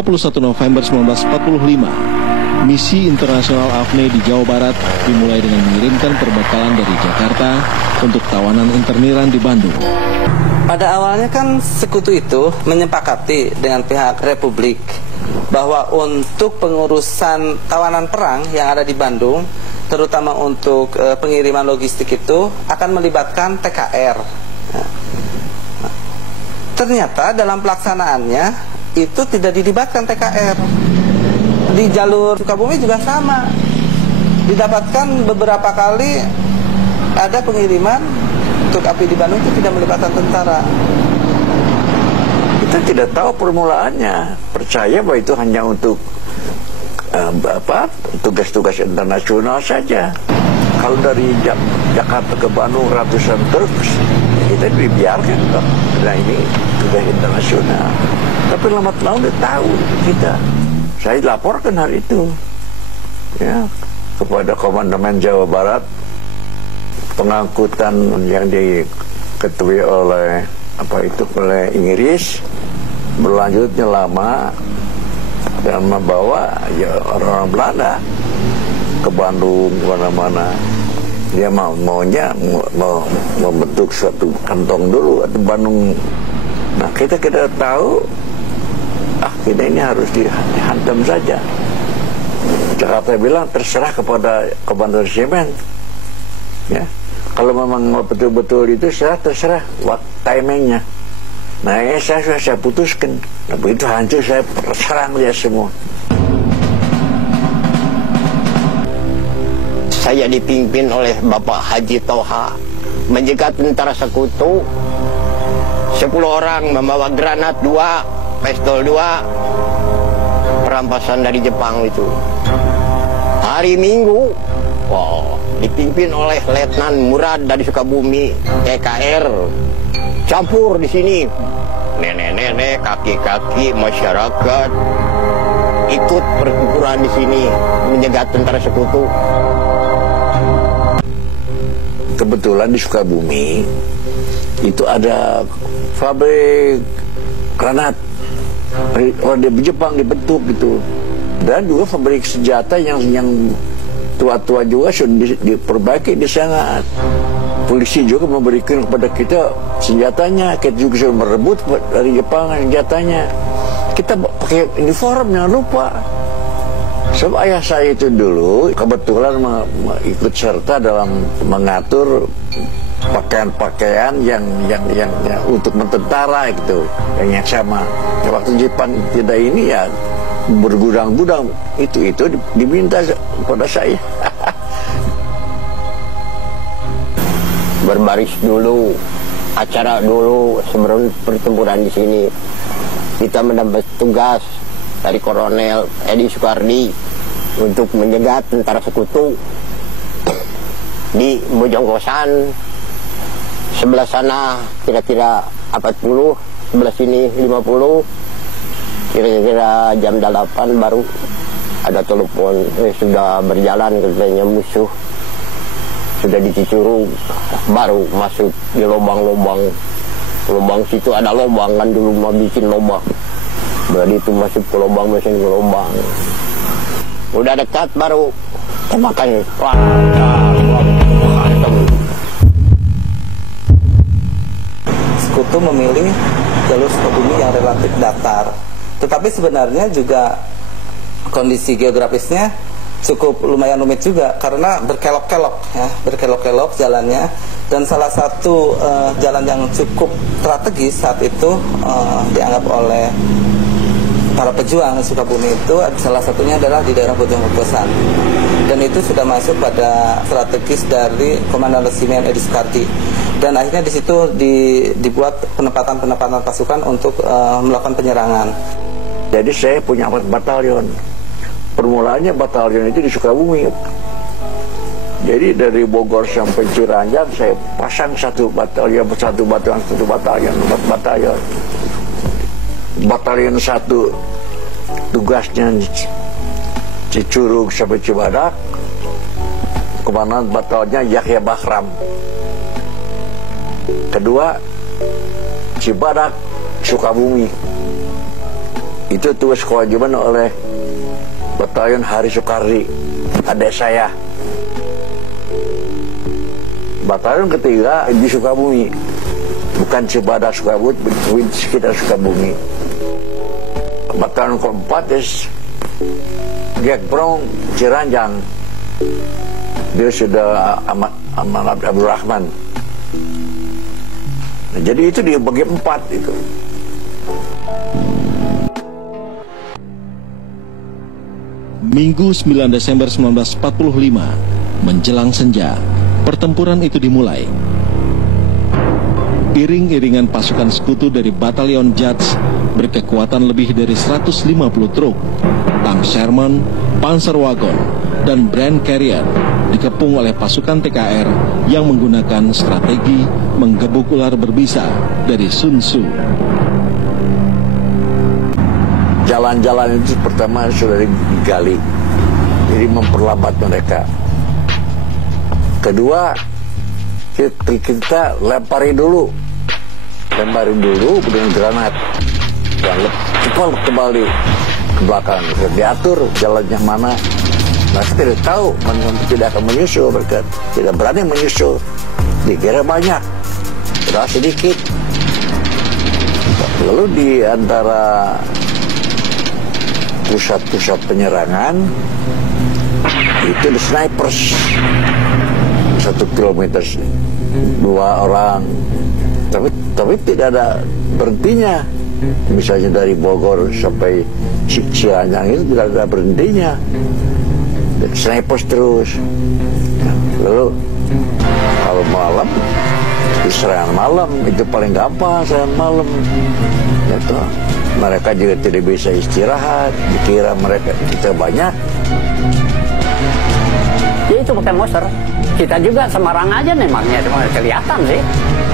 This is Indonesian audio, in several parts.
21 November 1945, misi internasional AFNE di Jawa Barat dimulai dengan mengirimkan perbekalan dari Jakarta untuk tawanan interniran di Bandung. Pada awalnya kan sekutu itu menyepakati dengan pihak Republik bahwa untuk pengurusan tawanan perang yang ada di Bandung, terutama untuk pengiriman logistik itu akan melibatkan TKR. Ternyata dalam pelaksanaannya itu tidak dilibatkan TKR. Di jalur Sukabumi juga sama. Didapatkan beberapa kali ada pengiriman untuk api di Bandung itu tidak melibatkan tentara. Kita tidak tahu permulaannya. Percaya bahwa itu hanya untuk tugas-tugas internasional saja. Kalau dari Jakarta ke Bandung ratusan truk, kita dibiarkan dong. Nah ini tugas internasional. Tapi lambat laun udah tahu kita. Saya laporkan hari itu ya kepada Komandan Jawa Barat, pengangkutan yang diketuai oleh oleh Inggris berlanjutnya lama dan membawa ya orang-orang Belanda ke Bandung mana-mana. Dia maunya membentuk suatu kantong dulu atau Bandung. Nah kita tahu kita ini harus dihantam saja. Jakarta bilang terserah kepada Komandan Semen. Ya, kalau memang betul-betul itu terserah timingnya. Nah saya putuskan. Nah, begitu hancur saya serang dia semua. Saya dipimpin oleh Bapak Haji Toha menjegat tentara sekutu 10 orang membawa granat 2, pistol 2, perampasan dari Jepang itu. Hari Minggu, dipimpin oleh Letnan Murad dari Sukabumi, TKR, campur di sini. Nenek-nenek, kaki-kaki masyarakat ikut pertempuran di sini menjegat tentara sekutu. Kebetulan di Sukabumi itu ada pabrik granat di Jepang dibentuk gitu, dan juga pabrik senjata yang tua-tua juga sudah diperbaiki di sana. Polisi juga memberikan kepada kita senjatanya, kita juga sudah merebut dari Jepang senjatanya. Kita pakai uniform, jangan lupa. Sebab ayah saya itu dulu kebetulan ikut serta dalam mengatur pakaian-pakaian yang untuk mententara gitu, yang sama. Waktu Jepang tidak ini ya bergudang-gudang itu diminta kepada saya. Berbaris dulu, acara dulu sebelum pertempuran di sini. Kita mendapat tugas dari Kolonel Edi Sukardi untuk menjegat tentara sekutu di Bojongkosan. Sebelah sana kira-kira 40, sebelah sini 50. Kira-kira jam 8 baru ada telepon, sudah berjalan katanya musuh sudah di Cicurug, baru masuk di lubang-lubang. Lubang situ ada lubang kan, dulu mau bikin lubang. Berarti itu masuk ke lubang, udah dekat baru tembakan. Sekutu memilih jalur Sukabumi yang relatif datar, tetapi sebenarnya juga kondisi geografisnya cukup lumayan rumit juga karena berkelok-kelok jalannya, dan salah satu jalan yang cukup strategis saat itu dianggap oleh para pejuang Sukabumi itu salah satunya adalah di daerah Bojongkosan, dan itu sudah masuk pada strategis dari Komandan Resimen Edi Sukardi, dan akhirnya di situ dibuat penempatan pasukan untuk melakukan penyerangan. Jadi saya punya 4 batalion. Permulaannya batalion itu di Sukabumi. Jadi dari Bogor sampai Ciranjang saya pasang satu batalion. 4 batalion. Batalion 1 tugasnya Cicurug sampai Cibadak. Komandan batalionnya Yahya Bakram. Kedua Cibadak Sukabumi. itu tugas kewajiban oleh Batalion Hari Soekardi, adik saya. Batalion ketiga di Sukabumi, bukan Cibadak Sukabumi, di sekitar Sukabumi. Batalion keempat Gekbrong Ciranjang, dia sudah Amanat Abdul Rahman. Nah, jadi itu dibagi 4 itu. Minggu 9 Desember 1945, menjelang senja, pertempuran itu dimulai. Iring-iringan pasukan sekutu dari Batalion Jats berkekuatan lebih dari 150 truk, tank Sherman, Panzerwagon, dan Brand Carrier dikepung oleh pasukan TKR yang menggunakan strategi menggebuk ular berbisa dari Sun Tzu. Jalan-jalan itu pertama sudah digali, jadi memperlambat mereka. Kedua, kita lemparin dulu dengan granat dan cepol kembali ke belakang. Diatur jalannya mana. Mereka tidak tahu, tidak akan menyusul, mereka tidak berani menyusul. Dikira banyak, padahal sedikit. Lalu di antara pusat-pusat penyerangan itu di snipers 1 kilometer 2 orang, tapi tidak ada berhentinya. Misalnya dari Bogor sampai Cianjang itu tidak ada berhentinya, snipers terus. Lalu kalau malam, serangan malam itu paling gampang, serangan malam gitu. Mereka juga tidak bisa istirahat, dikira mereka kita banyak. Ya itu pakai monster. Kita juga Semarang aja nembaknya cuma kelihatan sih.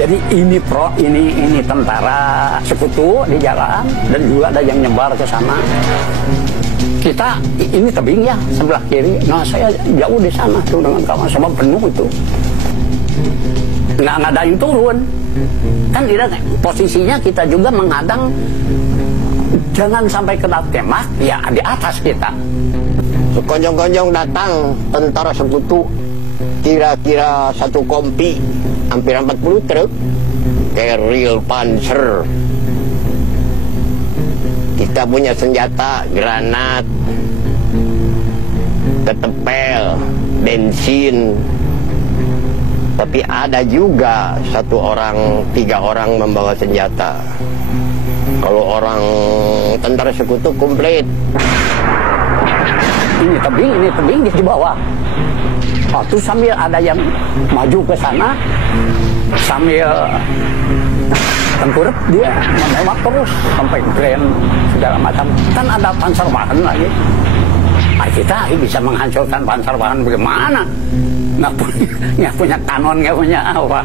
Jadi ini tentara sekutu di jalan dan juga ada yang nyebar ke sana. Kita ini tebing ya sebelah kiri. Nah saya jauh di sana tuh dengan kawan sebab penuh itu. Nggak ada yang turun. Kan tidak posisinya kita juga menghadang. Jangan sampai kena tembak, ya di atas kita. Sekonjong-konjong datang tentara sekutu, kira-kira 1 kompi, hampir 40 truk, Keril Panzer. Kita punya senjata, granat, ketepel, bensin. Tapi ada juga 1 orang, 3 orang membawa senjata. Kalau orang tentara sekutu komplit. Ini tebing di bawah. Oh, terus sambil ada yang maju ke sana, sambil tengkurap dia menembak terus sampai grand segala macam. Kan ada Panzerwagen lagi. Nah, kita bisa menghancurkan Panzerwagen bagaimana? Nggak punya kanon, nggak punya apa.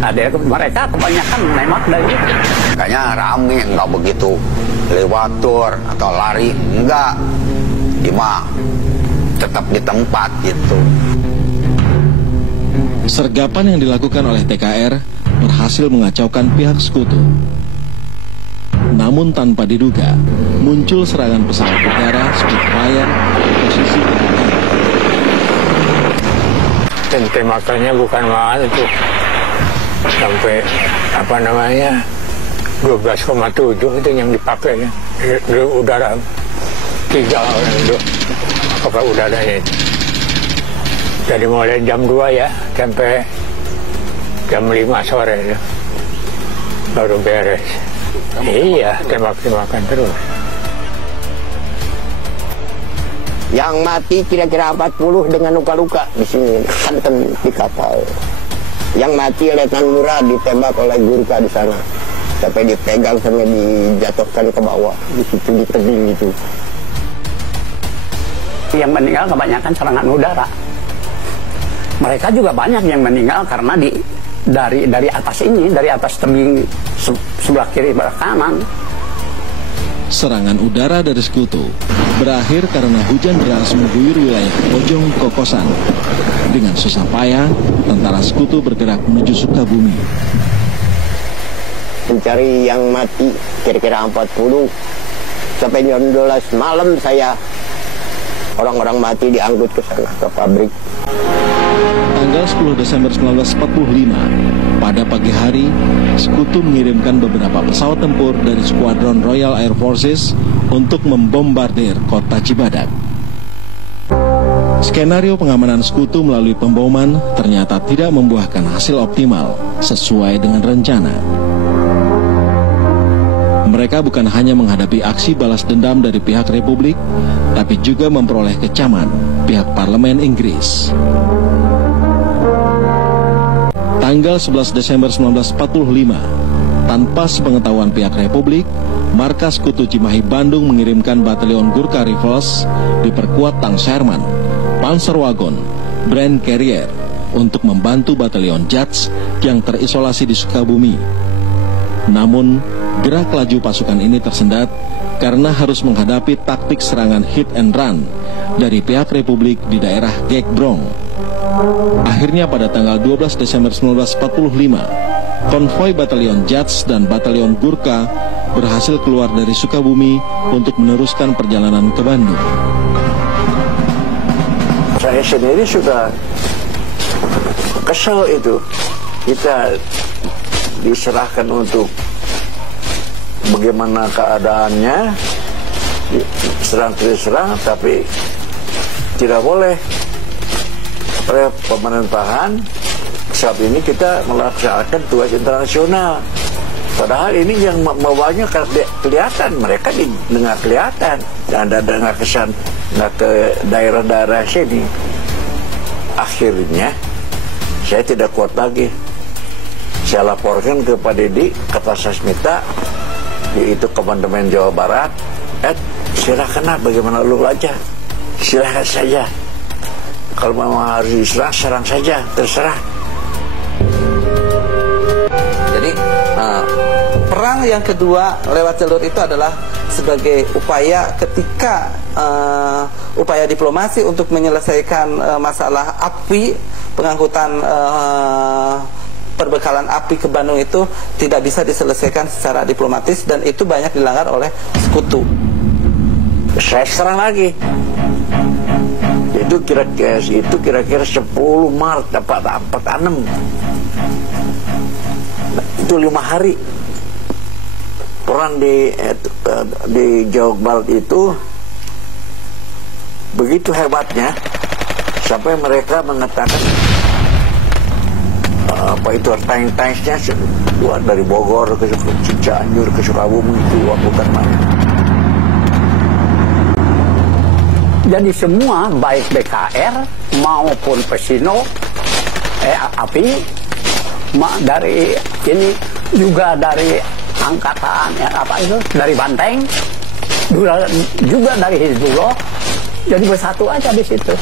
Ada mereka kebanyakan menembak dari itu. Kayaknya rame, nggak begitu lewatur atau lari, enggak. Cuma tetap di tempat gitu. Sergapan yang dilakukan oleh TKR berhasil mengacaukan pihak sekutu. Namun tanpa diduga, muncul serangan pesawat udara Spitfire di posisi pertahanan. Dan tembakannya bukan mahal itu. Sampai 12,7 itu yang dipakai ya. Di udara 3 orang itu pakai udaranya itu. Jadi mulai jam 2 ya sampai jam 5 sore itu baru beres. Iya, tembak-tembakan terus. Yang mati kira-kira 40 dengan luka-luka di sini, hantam di kapal. Yang mati Letnan Murad ditembak oleh Gurkha di sana, sampai dipegang sampai dijatuhkan ke bawah di situ di tebing itu. Yang meninggal kebanyakan serangan udara. Mereka juga banyak yang meninggal karena dari atas ini, dari atas tebing sebelah kiri sebelah kanan. Serangan udara dari sekutu berakhir karena hujan deras mengguyur wilayah Bojong Kokosan. Dengan susah payah, tentara sekutu bergerak menuju Sukabumi. Mencari yang mati kira-kira 40, Sampai jam 12 malam saya orang-orang mati diangkut ke sana, ke pabrik. Tanggal 10 Desember 1945, pada pagi hari, Sekutu mengirimkan beberapa pesawat tempur dari Skuadron Royal Air Forces untuk membombardir kota Cibadak. Skenario pengamanan Sekutu melalui pemboman ternyata tidak membuahkan hasil optimal sesuai dengan rencana. Mereka bukan hanya menghadapi aksi balas dendam dari pihak Republik, tapi juga memperoleh kecaman pihak Parlemen Inggris. Tanggal 11 Desember 1945, tanpa sepengetahuan pihak Republik, Markas Sekutu Cimahi Bandung mengirimkan Batalion Gurkha Rifles diperkuat tank Sherman, Panzerwagon, Brand Carrier untuk membantu Batalion Jats yang terisolasi di Sukabumi. Namun, gerak laju pasukan ini tersendat karena harus menghadapi taktik serangan hit and run dari pihak Republik di daerah Gekbrong. Akhirnya pada tanggal 12 Desember 1945, konvoi Batalion Jats dan Batalion Gurkha berhasil keluar dari Sukabumi untuk meneruskan perjalanan ke Bandung. Saya sendiri sudah kesel itu. Kita diserahkan untuk bagaimana keadaannya, serang, tapi tidak boleh. Oleh pemerintahan saat ini kita melaksanakan tugas internasional. Padahal ini yang membawanya kelihatan, mereka nggak kelihatan, dan nggak kesan, nggak ke daerah-daerah sini. Akhirnya saya tidak kuat lagi. Saya laporkan ke Pak Dedi, ke Pak Sasmita, yaitu Komandemen Jawa Barat. Silakan bagaimana lu aja, silakan saja. Kalau memang harus diserang, serang saja, terserah. Jadi perang yang kedua lewat jalur itu adalah sebagai upaya ketika upaya diplomasi untuk menyelesaikan masalah api, pengangkutan perbekalan api ke Bandung itu tidak bisa diselesaikan secara diplomatis, dan itu banyak dilanggar oleh Sekutu. Saya serang lagi. Itu kira-kira 10 Maret 46. Itu 5 hari perang di Jawa Barat itu begitu hebatnya sampai mereka mengatakan apa itu tank-tanknya dari Bogor ke Cianjur ke Sukabumi itu bukan main. Jadi semua baik BKR maupun Pesino api dari ini juga dari angkatan dari Banteng juga dari Hizbullah, jadi bersatu aja di situ.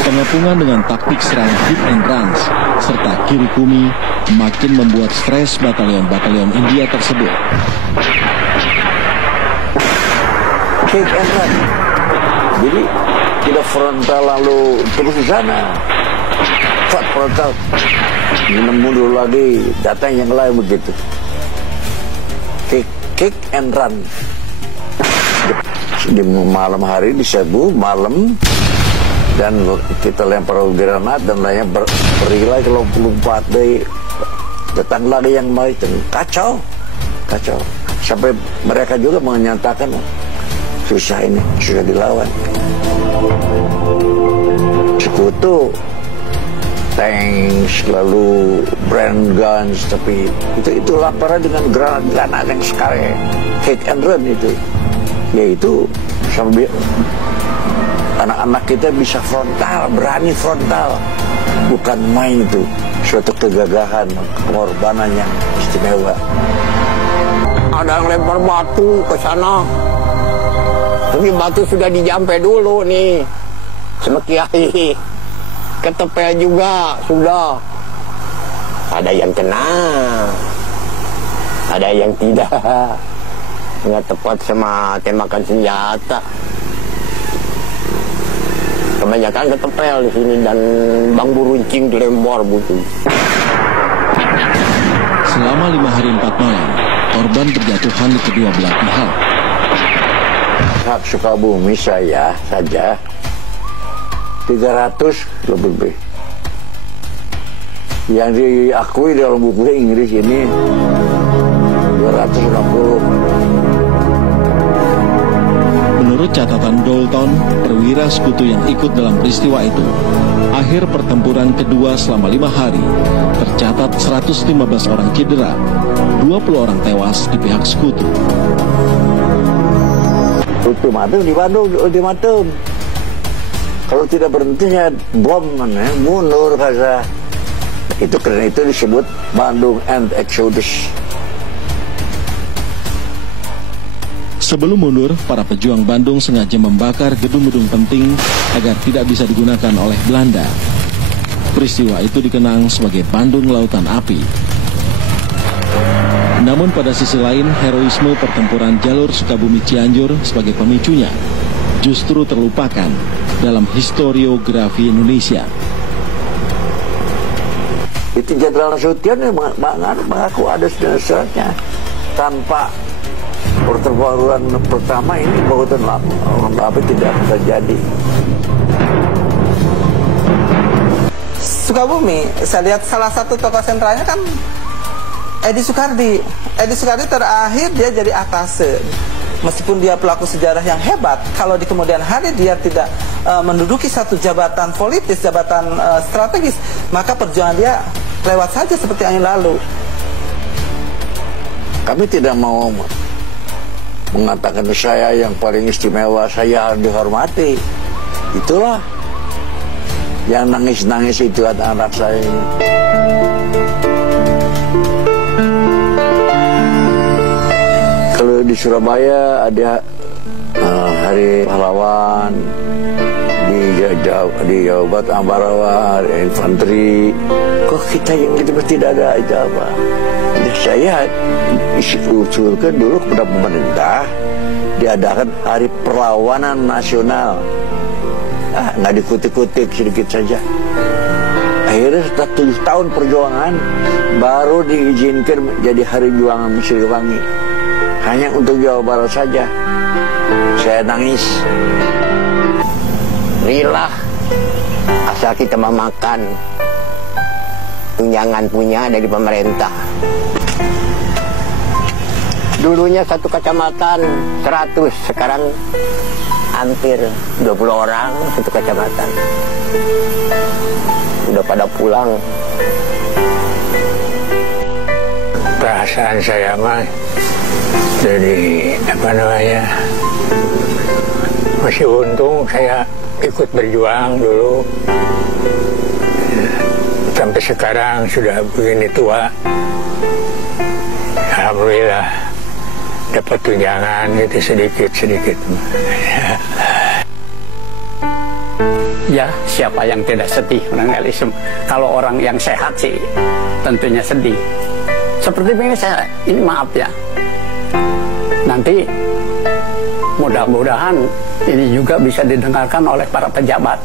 Pengepungan dengan taktik serang hit and runs serta kiri kumi makin membuat stres batalion-batalion India tersebut. Hit and run. Jadi tidak frontal lalu terus di sana. Frontal mundur lagi, datang yang lain begitu. Kick and run. Di malam hari diserbu malam, dan kita lempar granat dan lainnya beri lagi lompat dari datang lagi yang mau itu kacau sampai mereka juga menyatakan susah ini, susah dilawan. Sekutu tanks lalu brand guns, tapi itu laporan dengan granat yang sekarang hit and run itu, yaitu sampai anak-anak kita bisa frontal, berani frontal, bukan main itu, suatu kegagahan, pengorbanan yang istimewa. Ada yang lempar batu ke sana, tapi batu sudah dijampe dulu nih sama Kiai. Ketepel juga sudah. Ada yang kena, ada yang tidak, nggak tepat sama tembakan senjata. Kebanyakan ketepel di sini dan bambu runcing dilempar butuh. Selama 5 hari 4 malam, korban berjatuhan di kedua belah pihak. Hak Sukabumi saya saja 300 lebih. Yang diakui dalam buku Inggris ini 260. Menurut catatan Dalton, perwira sekutu yang ikut dalam peristiwa itu, akhir pertempuran kedua selama 5 hari, tercatat 115 orang cedera, 20 orang tewas di pihak sekutu. Ultimatum di Bandung, ultimatum. Kalau tidak berhentinya bom, mundur saja. Itu karena itu disebut Bandung and Exodus. Sebelum mundur, para pejuang Bandung sengaja membakar gedung-gedung penting agar tidak bisa digunakan oleh Belanda. Peristiwa itu dikenang sebagai Bandung Lautan Api. Namun pada sisi lain, heroisme pertempuran jalur Sukabumi Cianjur sebagai pemicunya justru terlupakan dalam historiografi Indonesia. Itu Jenderal Nasution yang mengaku ada sejarahnya. Tanpa pertempuran pertama ini Lautan Api tidak terjadi. Sukabumi, saya lihat salah satu tokoh sentralnya kan Edi Sukardi. Edi Sukardi terakhir dia jadi atase. Meskipun dia pelaku sejarah yang hebat, kalau di kemudian hari dia tidak menduduki satu jabatan politis, jabatan strategis, maka perjuangan dia lewat saja seperti angin lalu. Kami tidak mau mengatakan saya yang paling istimewa, saya harus dihormati. Itulah yang nangis-nangis itu anak-anak saya ini. Kalau di Surabaya ada Hari Pahlawan, di Jawa Barat Ambarawa, infanteri. Kok kita yang itu tidak ada itu apa? Ya, saya usulkan dulu kepada pemerintah diadakan Hari Perlawanan Nasional. Nggak dikutik-kutik, sedikit saja. Akhirnya setelah 7 tahun perjuangan baru diizinkan jadi Hari Juang Siliwangi. Hanya untuk Jawa Barat saja. Saya nangis. Rilah asal kita memakan tunjangan punya dari pemerintah. Dulunya satu kecamatan 100, sekarang hampir 20 orang satu kecamatan. Udah pada pulang. Perasaan saya mah jadi masih untung saya ikut berjuang dulu. Sampai sekarang sudah begini tua, alhamdulillah dapat tunjangan gitu sedikit-sedikit. Ya, siapa yang tidak sedih menanggali kalau orang yang sehat sih tentunya sedih. Seperti ini maaf ya. Nanti mudah-mudahan ini juga bisa didengarkan oleh para pejabat.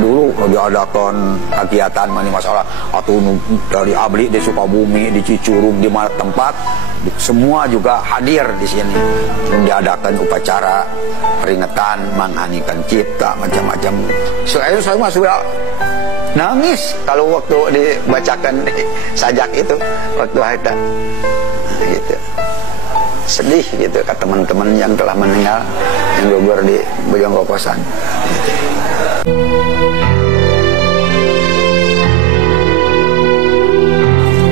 Dulu diadakan kegiatan masalah atau dari Abli di Sukabumi, di Cicurug, di mana tempat semua juga hadir di sini. Diadakan upacara peringatan menghanikan cipta macam-macam. Saya sudah nangis kalau waktu dibacakan sajak itu waktu ada gitu. Sedih gitu ke teman-teman yang telah meninggal yang gugur di Bojong Kokosan.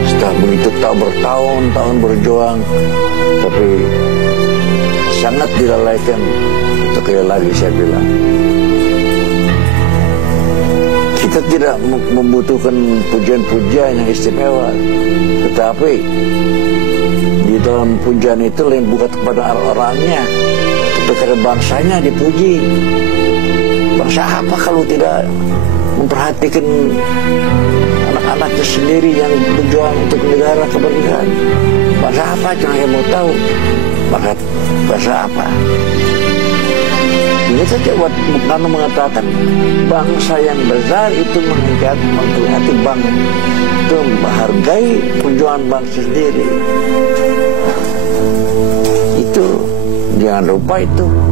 Setelah begitu bertahun-tahun berjuang, tapi sangat dilalaikan. Sekali lagi saya bilang, kita tidak membutuhkan pujian-pujian yang istimewa, tetapi di dalam pujian itu bukan kepada orangnya, tapi kepada bangsanya dipuji. Bangsa apa kalau tidak memperhatikan anak-anaknya sendiri yang berjuang untuk negara kemerdekaan? Bangsa apa? Jangan yang mau tahu. Bangsa apa? Ingat saja Bung Karno mengatakan bangsa yang besar itu menghormati bangsa, itu menghargai perjuangan bangsa sendiri. Itu jangan lupa itu.